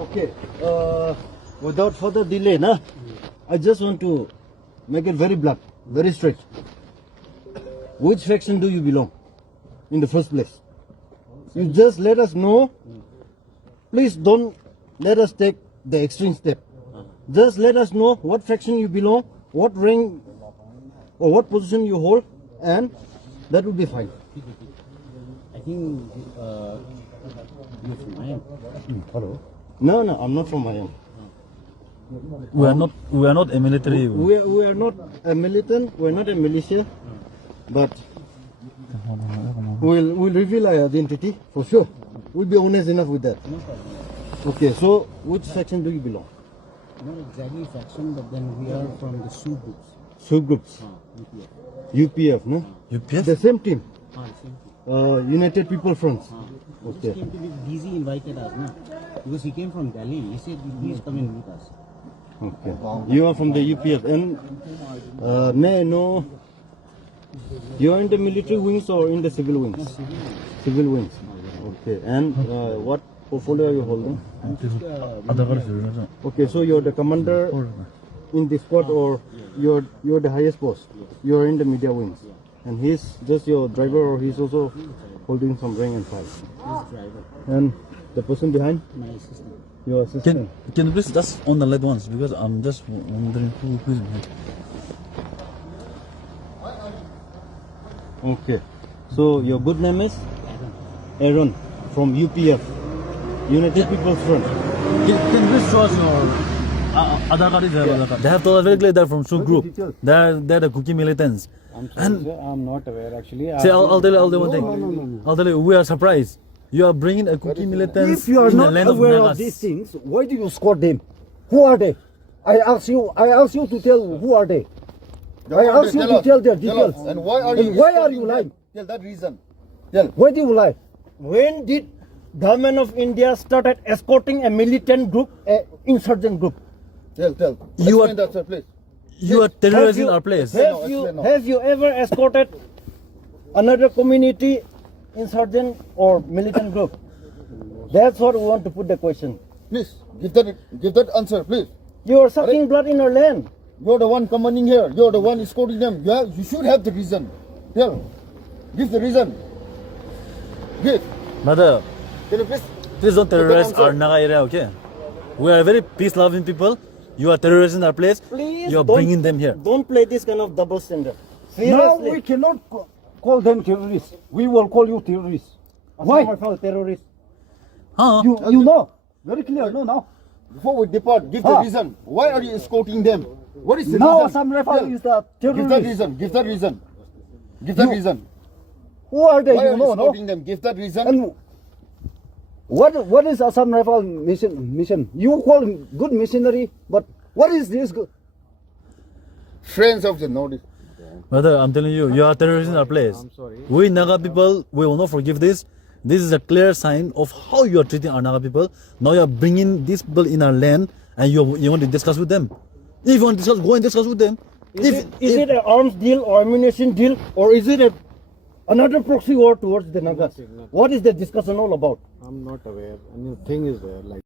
Okay, without further delay, I just want to make it very blunt, very straight. Which faction do you belong in the first place? You just let us know. Please don't let us take the extreme step. Just let us know what faction you belong, what rank or what position you hold, and that will be fine. I think you're from Mayam. Hello? No, I'm not from Mayam. We are not a military. We are not a militant, we are not a militia, but we'll reveal our identity for sure. We'll be honest enough with that. No problem. Okay, so which faction do you belong? Not exactly faction, but then we are from the Soo groups. Soo groups. UPF, no? UPF? The same team. Same thing. United People Front. He Okay. just came to be busy, invited us, no? Because he came from Delhi. He said he's coming with us. Okay. You are from the UPF, and may I know you are in the military wings or in the civil wings? Civil wings. Okay. And what portfolio are you holding? Okay, so you're the commander in the squad, or you're the highest post. You're in the media wings, and he's just your driver, or he's also holding some rank and file. He's the driver. And the person behind? My assistant. Your assistant. Can you please just on the left ones, because I'm just wondering who is behind. Okay. So your good name is Aaron from UPF, United People's Front. Can you please show us your Aadhaar card? They have told us very clearly they're from Soo group. They're the Kuki Militants. I'm sorry, sir. I'm not aware actually. See, I'll tell you one thing. I'll tell you, we are surprised. You are bringing a Kuki Militant If you are in the not land of aware Nagas. of these things, why do you escort them? Who are they? I ask you to tell who are they. I ask you to tell their details. And why are you lying? Tell that reason. Why do you lie? When did government of India started escorting a militant group, a insurgent group? Tell. You Explain that, sir, please. You are terrorizing our place. Have you ever escorted another community insurgent or militant group? That's what we want to put the question. Please, give that answer, please. You are sucking blood in our land. You're the one commanding here. You're the one escorting them. You should have the reason. Tell. Give the reason. Give. Mother, Can you please? please don't terrorize answer. our Naga area, okay? We are very peace-loving people. You are terrorizing our place. Please, You are bringing them here. Don't play this kind of double standard. Now Seriously. we cannot call them terrorists. We will call you terrorists. Why? Terrorists. Huh? You know very clear. No, now. Before we depart, give the reason. Why are you escorting them? What is the Now reason? Assam Rifle Tell. is the Give that terrorist. reason. Give that reason. Give that reason. Who are they? Why are You you know, no? escorting them? Give that reason. And what is Assam Rifle mission? You call him good missionary, but what is this? Friends of the Nordic. Brother, I'm telling you, you are terrorizing our place. I'm sorry. We Naga people, we will not forgive this. This is a clear sign of how you are treating our Naga people. Now you are bringing these people in our land, and you want to discuss with them. If you want to discuss, go and discuss with them. Is it an arms deal or ammunition deal, or is it another proxy war towards the Nagas? What is the discussion all about? I'm not aware. I mean, the thing is there, like.